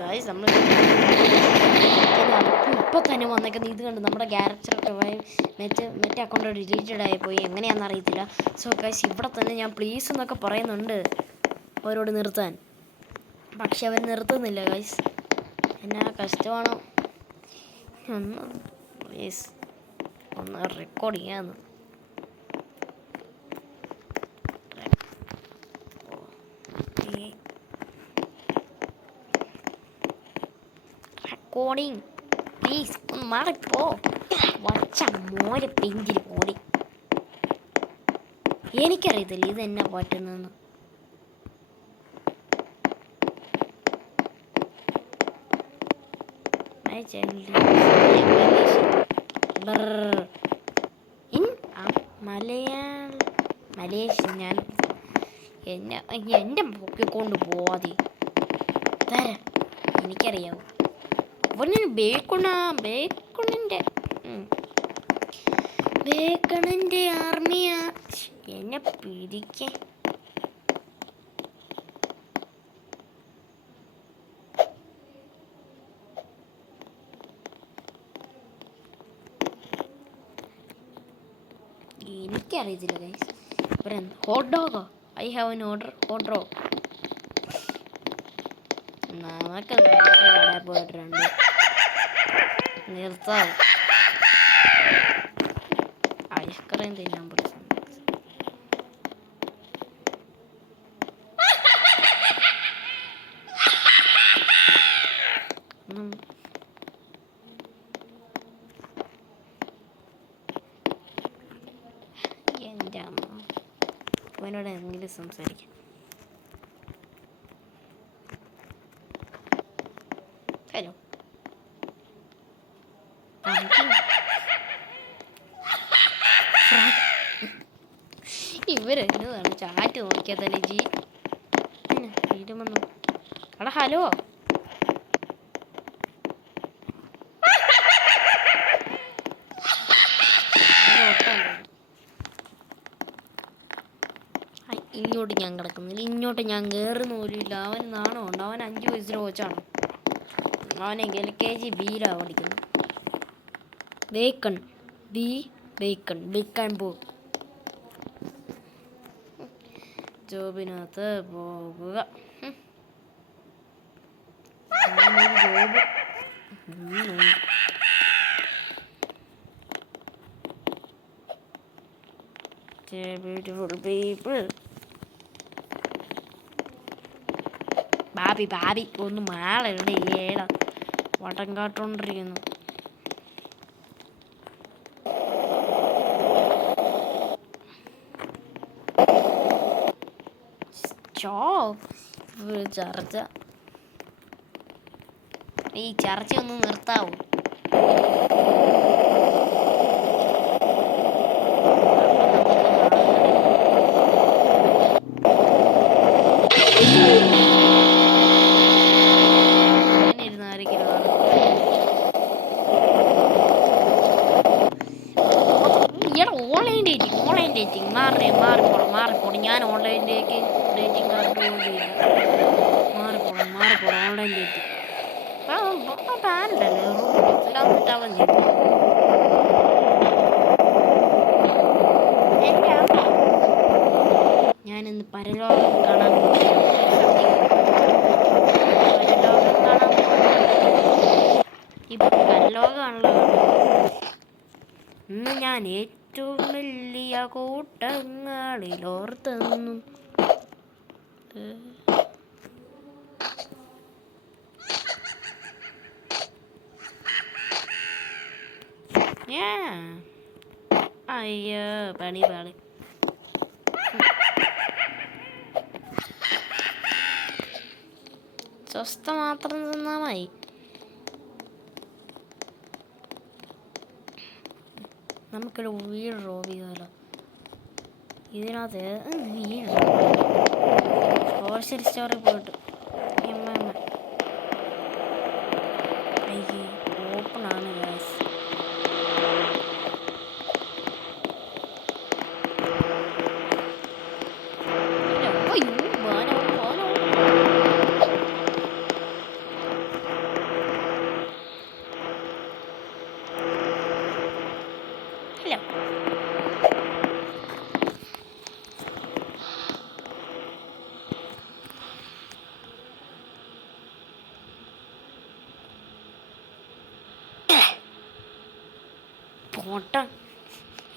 Guys നമ്മൾ ഇപ്പോൾ തന്നെ വന്നേക്കുന്നത് ഇത് കണ്ട് നമ്മുടെ ക്യാരക്ടറൊക്കെ മറ്റേ അക്കൗണ്ട് ഡിലീറ്റഡ് ആയിപ്പോയി എങ്ങനെയാണെന്ന് അറിയത്തില്ല. സോ ഗൈസ് ഇവിടെ തന്നെ ഞാൻ പ്ലീസ് എന്നൊക്കെ പറയുന്നുണ്ട് അവരോട് നിർത്താൻ, പക്ഷെ അവർ നിർത്തുന്നില്ല ഗൈസ്. എന്നാ കഷ്ടമാണോ. ഒന്ന് പ്ലീസ് ഒന്ന് റെക്കോർഡ് ചെയ്യാന്ന്. റെക്കോർഡിങ് പ്ലീസ് ഒന്ന് മാറിപ്പോ. വച്ച മോരെ പെഞ്ചിൽ പോടി. എനിക്കറിയത്തില്ല ഇതെന്നാ പറ്റുന്നതെന്ന്. മലേഷ്യ ഞാൻ എൻ്റെ പൊക്കിക്കൊണ്ട് പോവാതെ തരാം. എനിക്കറിയാവും അവന് ബേക്കണിൻ്റെ ആർമിയാ എന്നെ പിടിക്കാൻ. എനിക്കറിയത്തില്ല guys. Hot Dogo I have an order. Hot dog നമുക്ക് കടയിൽ പോയിട്ടുണ്ട്. നിർത്താവും ഐസ്ക്രീം തിന്നാൻ പോലും. എൻ്റെ അമ്മ അവനോട് എന്തെങ്കിലും സംസാരിക്കാം. ഹലോ ഇവരെന്നതാണ് ചാറ്റ് നോക്കിയാൽ തന്നെ വീടുമെന്നു. എടാ ഹലോ ഇങ്ങോട്ട് ഞാൻ കിടക്കുന്നില്ല, ഇങ്ങോട്ട് ഞാൻ കയറുന്ന പോലുമില്ല. അവൻ നാണമുണ്ട്. അവൻ 5 വയസ്സിൽ കോച്ചാണ്. അവനെ LKG ബിയിലാണ് പഠിക്കുന്നത്. ബേക്കൺ പോ. ജോബിനകത്ത് പോകുക. Job beautiful people. ഭാബി ഒന്ന് മാളയുടെ ഏടാ വട്ടം കാട്ടോണ്ടിരിക്കുന്നു. ചർച്ച ഈ ചർച്ച ഒന്ന് നിർത്താവോ? ഓൺലൈൻ ഡേറ്റിംഗ് മാറിപ്പോണം. ഞാൻ ഓൺലൈൻ ഡേറ്റിംഗ് മാറിപ്പോണം ഓൺലൈൻ ഡേറ്റിംഗ്. പാരണ്ടല്ലേ ഇട്ടാൽ മതി. ഞാനിന്ന് പരലോകം കാണാൻ ഇപ്പൊ പരലോകമാണല്ലോ. ഇന്ന് ഞാൻ ഏറ്റവും വലിയ കൂട്ടങ്ങളിലോർത്തെന്നും അയ്യോ പണി പാളി. സ്വസ്ഥ മാത്രം തിന്നാ മതി. നമുക്കൊരു വീട് റോബ് ചെയ്താലോ? ഇതിനകത്ത് വീട് ഹോൾസെയിൽ സ്റ്റോറിൽ പോയിട്ട് ഓപ്പൺ ആണ് ഗൈസ്. ഹലോ. പോട്ട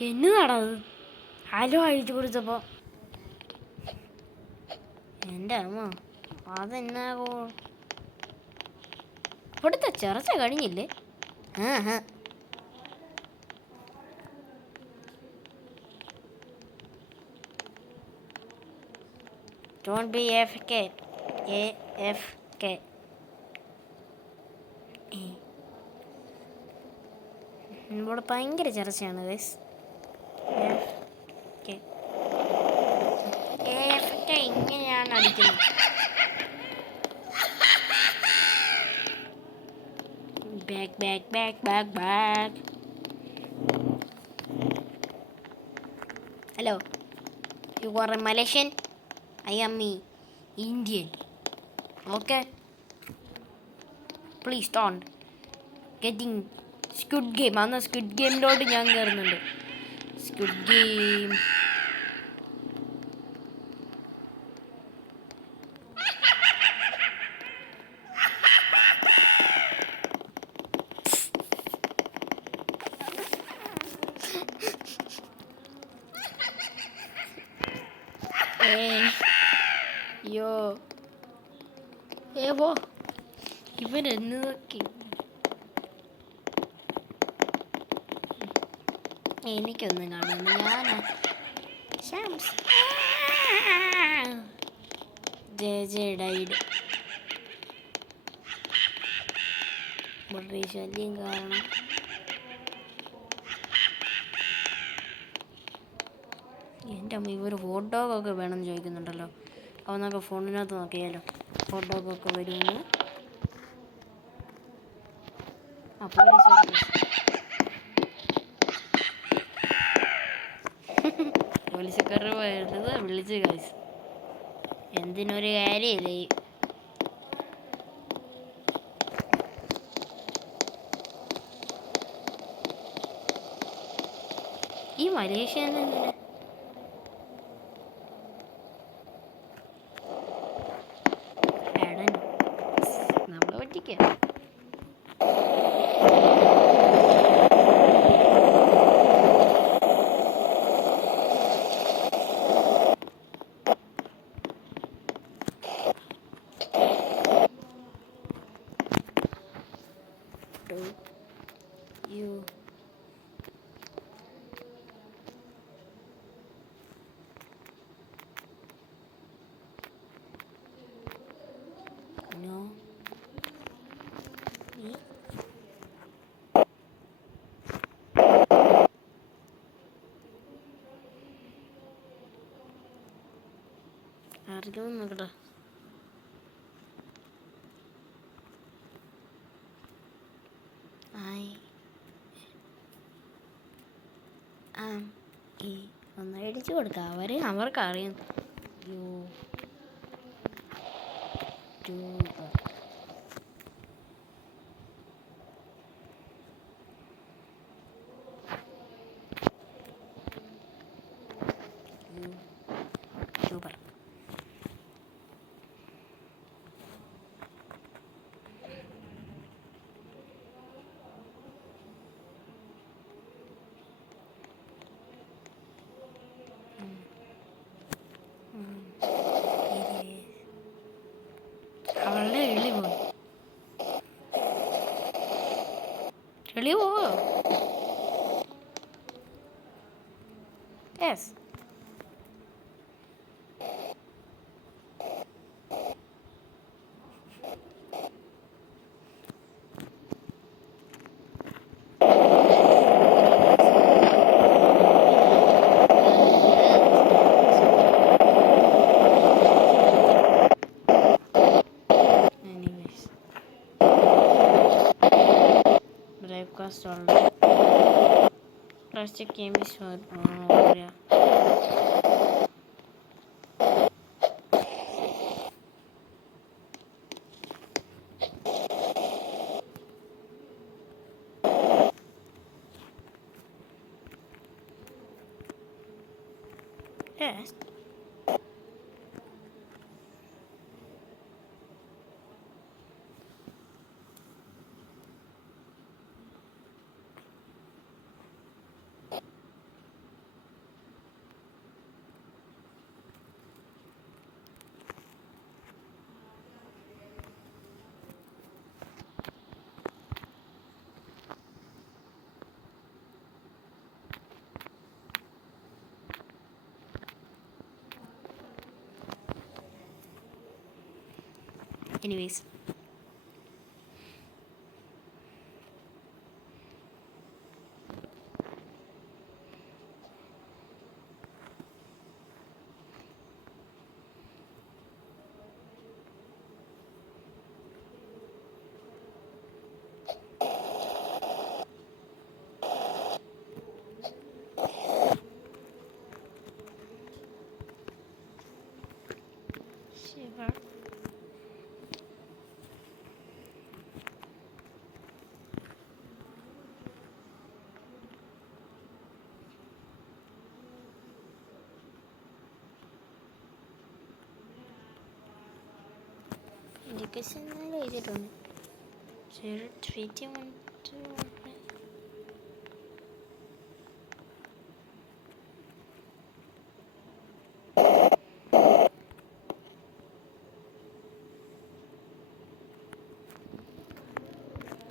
എന്നതാണത്? ഹലോ അഴിച്ചു കൊടുത്തപ്പോ എൻ്റെ അമ്മ അതെന്നാകോ ഇവിടുത്തെ ചർച്ച കഴിഞ്ഞില്ലേ? ആ Don't be AFK. AFK. ഇവിടെ ഭയങ്കര ചർച്ചയാണ് ഗൈസ്. AFK ഇങ്ങനെയാണ് അടിക്കുന്നത്. Back. Hello. You are a Malaysian? I am Indian. Okay? Please don't. Getting Squid Game. അന്ന് Squid Gameലോട്ട് ഞാൻ കയറുന്നുണ്ട്. Squid Game. യോ ഏവോ ഇവൻ എന്നതൊക്കെ എനിക്കൊന്നും കാണുന്നു. ഞാൻ ഡൈഡ് വളരെ ശല്യം കാരണം എൻ്റെ അമ്മ ഇവർ ഹോട്ട് ഡോഗൊക്കെ വേണമെന്ന് ചോദിക്കുന്നുണ്ടല്ലോ. അപ്പോൾ നമുക്ക് ഫോണിനകത്ത് നോക്കിയാലോ ഹോട്ട് ഡോഗൊക്കെ വരുമെന്ന്. അപ്പോൾ പോലീസുകാർ വരുന്നത് വിളിച്ച് കാശ് എന്തിനൊരു കാര്യമില്ലേ. ഈ മലേഷ്യ നമ്മളെ പറ്റിക്ക. You know me? ആർക്കും നോക്കട്ടെ. ഒന്ന് അടിച്ചു കൊടുക്കാം. അവർക്കറിയാം. യൂട്യൂബർ അവളുടെ എളി പോവോ? Yes. Plastic game is hard. Yeah. Yes. Anyways. Shiver. Indication എഴുതിയിട്ടുണ്ട്. 0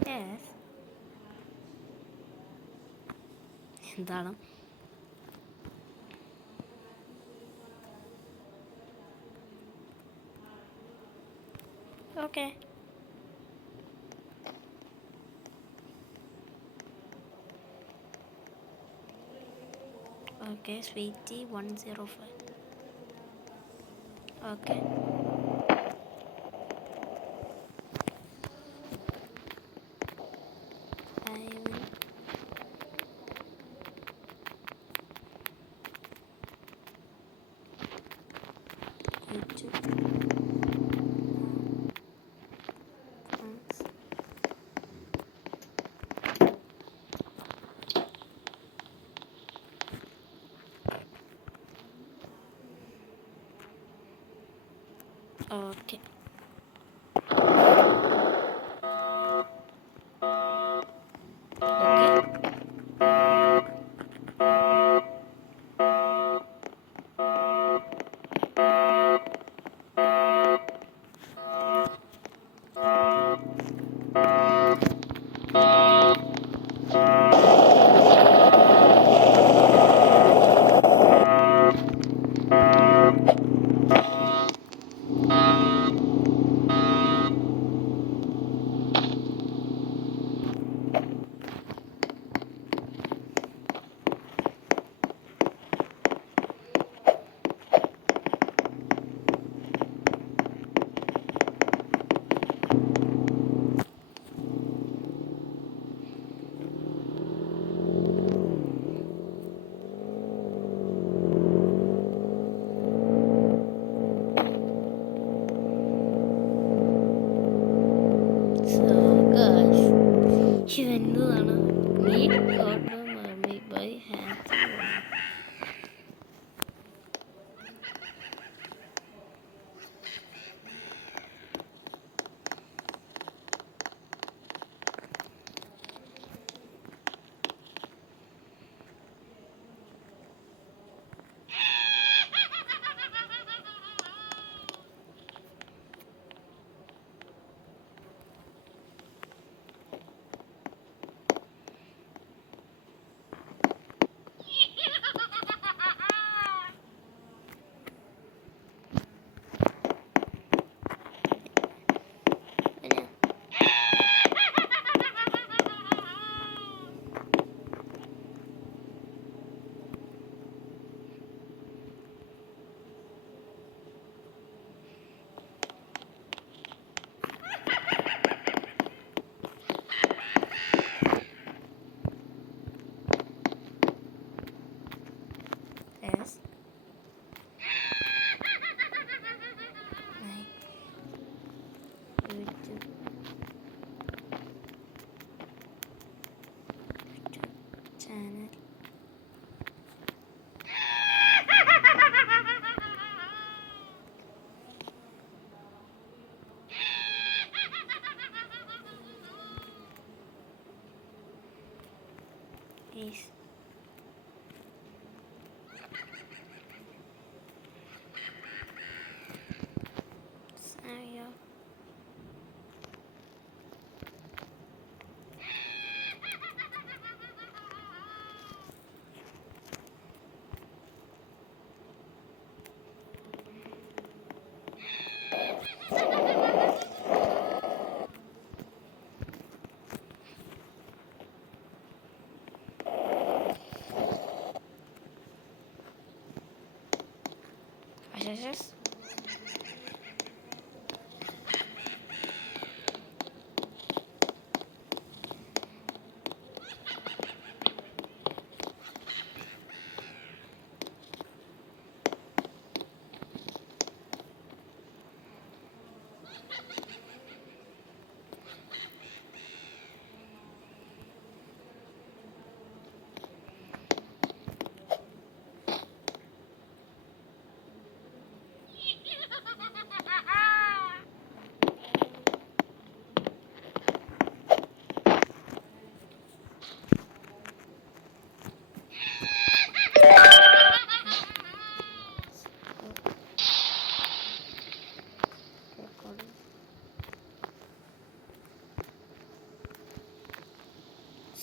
Yes. എന്താണ്? Okay. Okay sweetie 105. Okay. I will okay. ഇതെന്താണ്? Need order mummy by hand. Yes. Saya. Yes.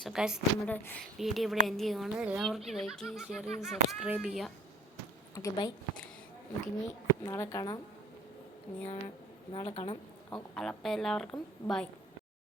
So guys, നമ്മുടെ വീഡിയോ ഇവിടെ എൻഡ് ചെയ്യുകയാണ്. എല്ലാവർക്കും like ചെയ്ത് share ചെയ്ത് subscribe ചെയ്യുക. Okay bye. നമുക്കിനി നാളെ കാണാം. നാളെ കാണാം. അപ്പോൾ എല്ലാവർക്കും ബൈ.